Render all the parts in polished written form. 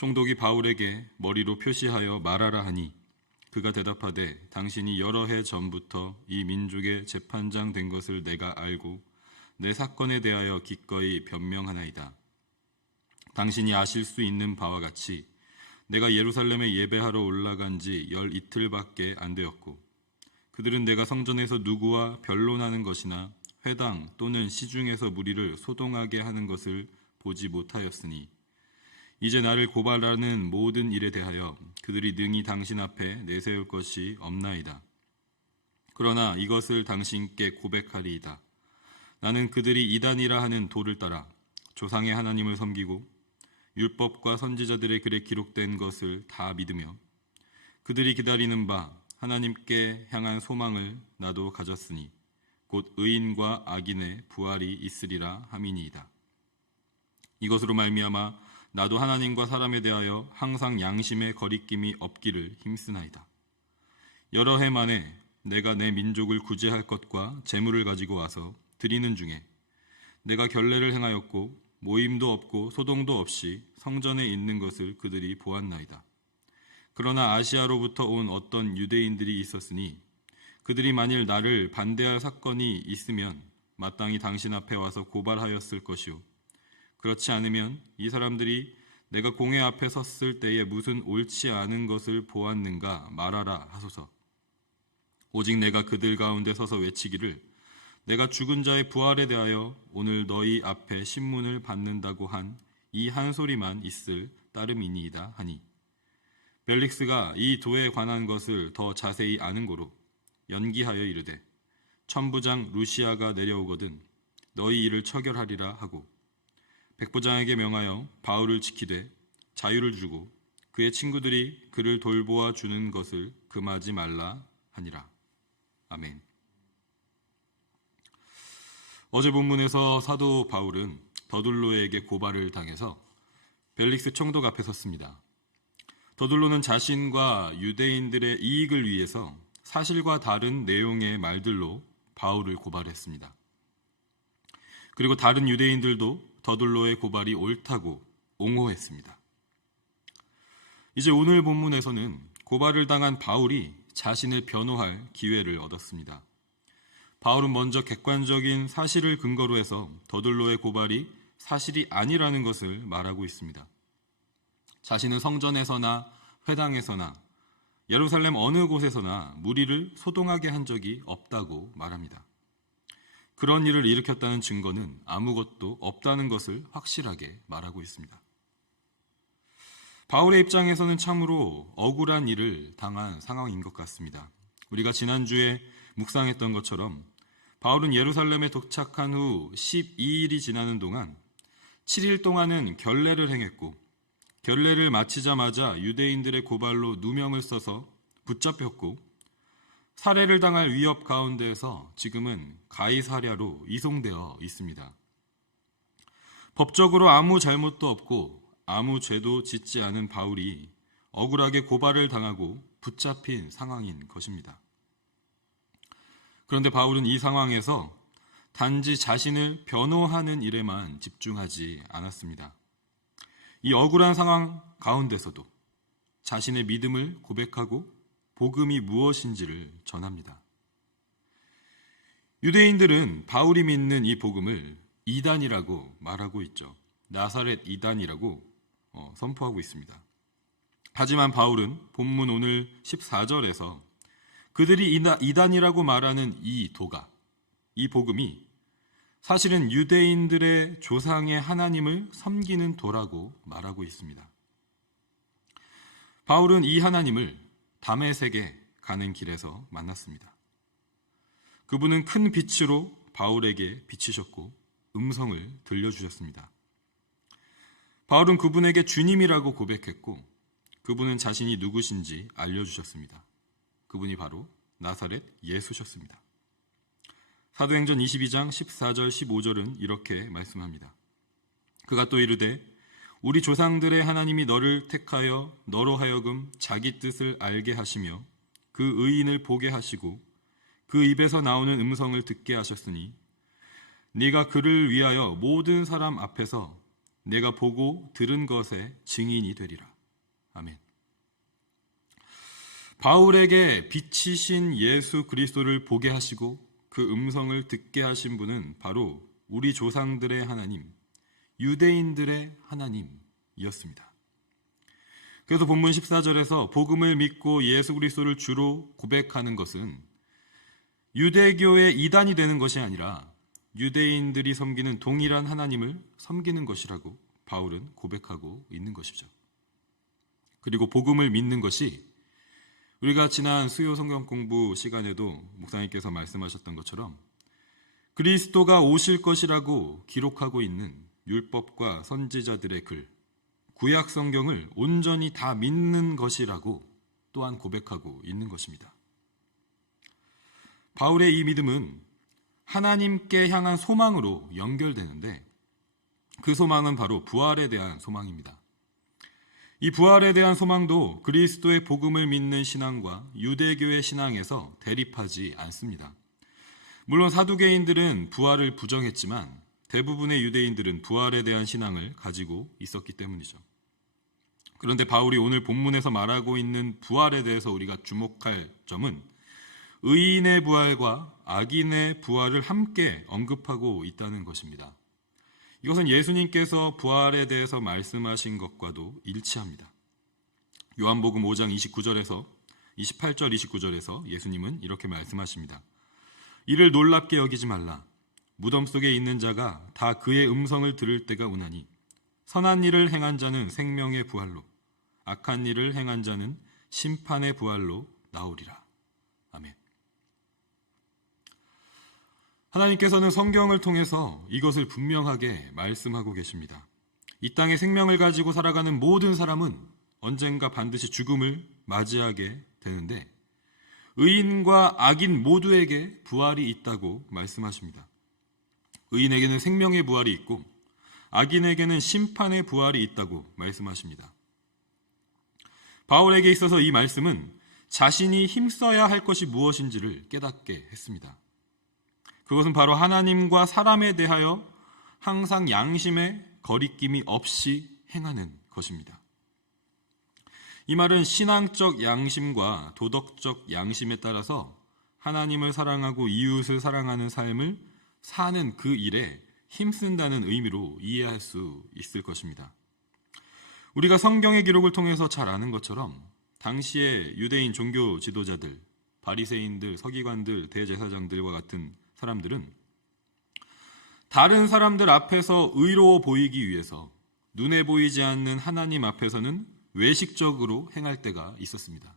총독이 바울에게 머리로 표시하여 말하라 하니 그가 대답하되 당신이 여러 해 전부터 이 민족의 재판장 된 것을 내가 알고 내 사건에 대하여 기꺼이 변명하나이다. 당신이 아실 수 있는 바와 같이 내가 예루살렘에 예배하러 올라간 지 12일밖에 안 되었고 그들은 내가 성전에서 누구와 변론하는 것이나 회당 또는 시중에서 무리를 소동하게 하는 것을 보지 못하였으니 이제 나를 고발하는 모든 일에 대하여 그들이 능히 당신 앞에 내세울 것이 없나이다. 그러나 이것을 당신께 고백하리이다. 나는 그들이 이단이라 하는 도를 따라 조상의 하나님을 섬기고 율법과 선지자들의 글에 기록된 것을 다 믿으며 그들이 기다리는 바 하나님께 향한 소망을 나도 가졌으니 곧 의인과 악인의 부활이 있으리라 함이니이다. 이것으로 말미암아 나도 하나님과 사람에 대하여 항상 양심의 거리낌이 없기를 힘쓰나이다. 여러 해 만에 내가 내 민족을 구제할 것과 재물을 가지고 와서 드리는 중에 내가 결례를 행하였고 모임도 없고 소동도 없이 성전에 있는 것을 그들이 보았나이다. 그러나 아시아로부터 온 어떤 유대인들이 있었으니 그들이 만일 나를 반대할 사건이 있으면 마땅히 당신 앞에 와서 고발하였을 것이요 그렇지 않으면 이 사람들이 내가 공회 앞에 섰을 때에 무슨 옳지 않은 것을 보았는가 말하라 하소서. 오직 내가 그들 가운데 서서 외치기를 내가 죽은 자의 부활에 대하여 오늘 너희 앞에 신문을 받는다고 한 이 한 소리만 있을 따름이니이다 하니 벨릭스가 이 도에 관한 것을 더 자세히 아는 고로 연기하여 이르되 천부장 루시아가 내려오거든 너희 일을 처결하리라 하고 백부장에게 명하여 바울을 지키되 자유를 주고 그의 친구들이 그를 돌보아 주는 것을 금하지 말라 하니라. 아멘. 어제 본문에서 사도 바울은 더둘로에게 고발을 당해서 벨릭스 총독 앞에 섰습니다. 더둘로는 자신과 유대인들의 이익을 위해서 사실과 다른 내용의 말들로 바울을 고발했습니다. 그리고 다른 유대인들도 더둘로의 고발이 옳다고 옹호했습니다. 이제 오늘 본문에서는 고발을 당한 바울이 자신을 변호할 기회를 얻었습니다. 바울은 먼저 객관적인 사실을 근거로 해서 더둘로의 고발이 사실이 아니라는 것을 말하고 있습니다. 자신은 성전에서나 회당에서나 예루살렘 어느 곳에서나 무리를 소동하게 한 적이 없다고 말합니다. 그런 일을 일으켰다는 증거는 아무것도 없다는 것을 확실하게 말하고 있습니다. 바울의 입장에서는 참으로 억울한 일을 당한 상황인 것 같습니다. 우리가 지난주에 묵상했던 것처럼 바울은 예루살렘에 도착한 후 12일이 지나는 동안 7일 동안은 결례를 행했고 결례를 마치자마자 유대인들의 고발로 누명을 써서 붙잡혔고 살해를 당할 위협 가운데에서 지금은 가이사랴로 이송되어 있습니다. 법적으로 아무 잘못도 없고 아무 죄도 짓지 않은 바울이 억울하게 고발을 당하고 붙잡힌 상황인 것입니다. 그런데 바울은 이 상황에서 단지 자신을 변호하는 일에만 집중하지 않았습니다. 이 억울한 상황 가운데서도 자신의 믿음을 고백하고 복음이 무엇인지를 전합니다. 유대인들은 바울이 믿는 이 복음을 이단이라고 말하고 있죠. 나사렛 이단이라고 선포하고 있습니다. 하지만 바울은 본문 오늘 14절에서 그들이 이단이라고 말하는 이 도가, 이 복음이 사실은 유대인들의 조상의 하나님을 섬기는 도라고 말하고 있습니다. 바울은 이 하나님을 다메섹에 가는 길에서 만났습니다. 그분은 큰 빛으로 바울에게 비치셨고 음성을 들려주셨습니다. 바울은 그분에게 주님이라고 고백했고 그분은 자신이 누구신지 알려주셨습니다. 그분이 바로 나사렛 예수셨습니다. 사도행전 22장 14절 15절은 이렇게 말씀합니다. 그가 또 이르되 우리 조상들의 하나님이 너를 택하여 너로 하여금 자기 뜻을 알게 하시며 그 의인을 보게 하시고 그 입에서 나오는 음성을 듣게 하셨으니 네가 그를 위하여 모든 사람 앞에서 내가 보고 들은 것의 증인이 되리라. 아멘. 바울에게 빛이신 예수 그리스도를 보게 하시고 그 음성을 듣게 하신 분은 바로 우리 조상들의 하나님, 유대인들의 하나님이었습니다. 그래서 본문 14절에서 복음을 믿고 예수 그리스도를 주로 고백하는 것은 유대교의 이단이 되는 것이 아니라 유대인들이 섬기는 동일한 하나님을 섬기는 것이라고 바울은 고백하고 있는 것이죠. 그리고 복음을 믿는 것이 우리가 지난 수요 성경 공부 시간에도 목사님께서 말씀하셨던 것처럼 그리스도가 오실 것이라고 기록하고 있는 율법과 선지자들의 글, 구약 성경을 온전히 다 믿는 것이라고 또한 고백하고 있는 것입니다. 바울의 이 믿음은 하나님께 향한 소망으로 연결되는데 그 소망은 바로 부활에 대한 소망입니다. 이 부활에 대한 소망도 그리스도의 복음을 믿는 신앙과 유대교의 신앙에서 대립하지 않습니다. 물론 사두개인들은 부활을 부정했지만 대부분의 유대인들은 부활에 대한 신앙을 가지고 있었기 때문이죠. 그런데 바울이 오늘 본문에서 말하고 있는 부활에 대해서 우리가 주목할 점은 의인의 부활과 악인의 부활을 함께 언급하고 있다는 것입니다. 이것은 예수님께서 부활에 대해서 말씀하신 것과도 일치합니다. 요한복음 5장 28절 29절에서 예수님은 이렇게 말씀하십니다. 이를 놀랍게 여기지 말라. 무덤 속에 있는 자가 다 그의 음성을 들을 때가 오나니 선한 일을 행한 자는 생명의 부활로 악한 일을 행한 자는 심판의 부활로 나오리라. 아멘. 하나님께서는 성경을 통해서 이것을 분명하게 말씀하고 계십니다. 이 땅에 생명을 가지고 살아가는 모든 사람은 언젠가 반드시 죽음을 맞이하게 되는데 의인과 악인 모두에게 부활이 있다고 말씀하십니다. 의인에게는 생명의 부활이 있고 악인에게는 심판의 부활이 있다고 말씀하십니다. 바울에게 있어서 이 말씀은 자신이 힘써야 할 것이 무엇인지를 깨닫게 했습니다. 그것은 바로 하나님과 사람에 대하여 항상 양심의 거리낌이 없이 행하는 것입니다. 이 말은 신앙적 양심과 도덕적 양심에 따라서 하나님을 사랑하고 이웃을 사랑하는 삶을 사는 그 일에 힘쓴다는 의미로 이해할 수 있을 것입니다. 우리가 성경의 기록을 통해서 잘 아는 것처럼 당시의 유대인 종교 지도자들, 바리새인들, 서기관들, 대제사장들과 같은 사람들은 다른 사람들 앞에서 의로워 보이기 위해서 눈에 보이지 않는 하나님 앞에서는 외식적으로 행할 때가 있었습니다.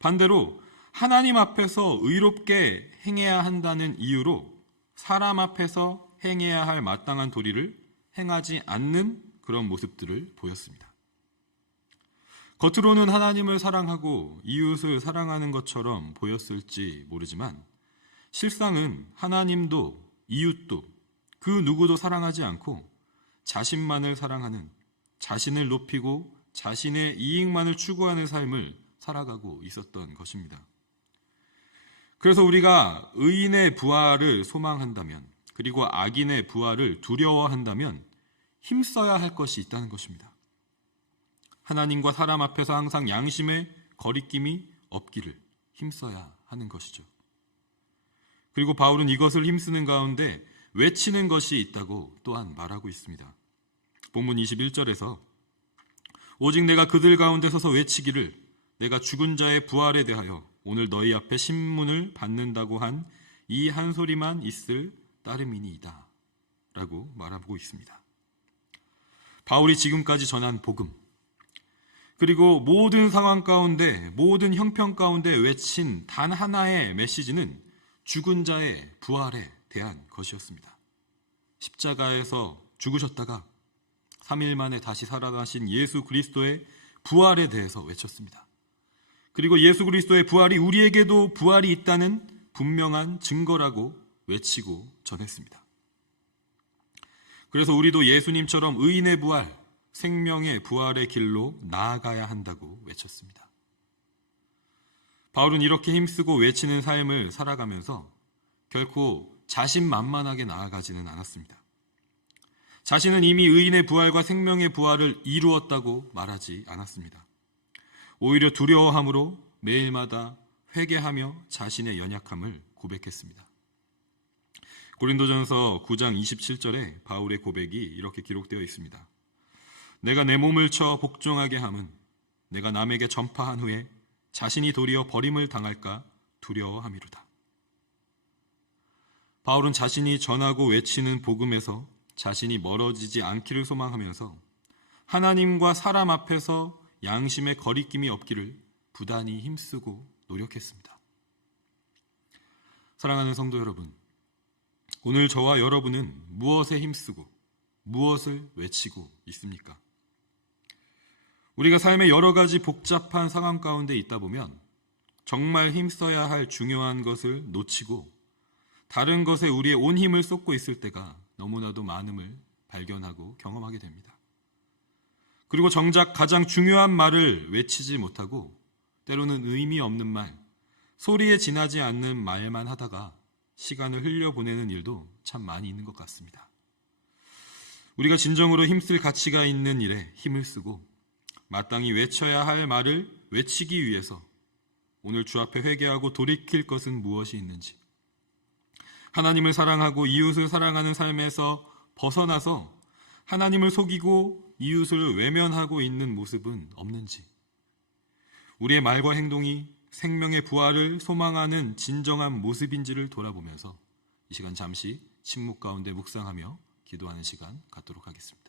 반대로 하나님 앞에서 의롭게 행해야 한다는 이유로 사람 앞에서 행해야 할 마땅한 도리를 행하지 않는 그런 모습들을 보였습니다. 겉으로는 하나님을 사랑하고 이웃을 사랑하는 것처럼 보였을지 모르지만 실상은 하나님도 이웃도 그 누구도 사랑하지 않고 자신만을 사랑하는, 자신을 높이고 자신의 이익만을 추구하는 삶을 살아가고 있었던 것입니다. 그래서 우리가 의인의 부활을 소망한다면, 그리고 악인의 부활을 두려워한다면 힘써야 할 것이 있다는 것입니다. 하나님과 사람 앞에서 항상 양심의 거리낌이 없기를 힘써야 하는 것이죠. 그리고 바울은 이것을 힘쓰는 가운데 외치는 것이 있다고 또한 말하고 있습니다. 본문 21절에서 오직 내가 그들 가운데 서서 외치기를 내가 죽은 자의 부활에 대하여 오늘 너희 앞에 신문을 받는다고 한 이 한 소리만 있을 따름이니이다 라고 말하고 있습니다. 바울이 지금까지 전한 복음, 그리고 모든 상황 가운데, 모든 형편 가운데 외친 단 하나의 메시지는 죽은 자의 부활에 대한 것이었습니다. 십자가에서 죽으셨다가 3일 만에 다시 살아나신 예수 그리스도의 부활에 대해서 외쳤습니다. 그리고 예수 그리스도의 부활이 우리에게도 부활이 있다는 분명한 증거라고 외치고 전했습니다. 그래서 우리도 예수님처럼 의인의 부활, 생명의 부활의 길로 나아가야 한다고 외쳤습니다. 바울은 이렇게 힘쓰고 외치는 삶을 살아가면서 결코 자신만만하게 나아가지는 않았습니다. 자신은 이미 의인의 부활과 생명의 부활을 이루었다고 말하지 않았습니다. 오히려 두려워함으로 매일마다 회개하며 자신의 연약함을 고백했습니다. 고린도전서 9장 27절에 바울의 고백이 이렇게 기록되어 있습니다. 내가 내 몸을 쳐 복종하게 함은 내가 남에게 전파한 후에 자신이 도리어 버림을 당할까 두려워함이로다. 바울은 자신이 전하고 외치는 복음에서 자신이 멀어지지 않기를 소망하면서 하나님과 사람 앞에서 양심의 거리낌이 없기를 부단히 힘쓰고 노력했습니다. 사랑하는 성도 여러분, 오늘 저와 여러분은 무엇에 힘쓰고 무엇을 외치고 있습니까? 우리가 삶의 여러 가지 복잡한 상황 가운데 있다 보면 정말 힘써야 할 중요한 것을 놓치고 다른 것에 우리의 온 힘을 쏟고 있을 때가 너무나도 많음을 발견하고 경험하게 됩니다. 그리고 정작 가장 중요한 말을 외치지 못하고 때로는 의미 없는 말, 소리에 지나지 않는 말만 하다가 시간을 흘려보내는 일도 참 많이 있는 것 같습니다. 우리가 진정으로 힘쓸 가치가 있는 일에 힘을 쓰고 마땅히 외쳐야 할 말을 외치기 위해서 오늘 주 앞에 회개하고 돌이킬 것은 무엇이 있는지, 하나님을 사랑하고 이웃을 사랑하는 삶에서 벗어나서 하나님을 속이고 이웃을 외면하고 있는 모습은 없는지, 우리의 말과 행동이 생명의 부활을 소망하는 진정한 모습인지를 돌아보면서 이 시간 잠시 침묵 가운데 묵상하며 기도하는 시간 갖도록 하겠습니다.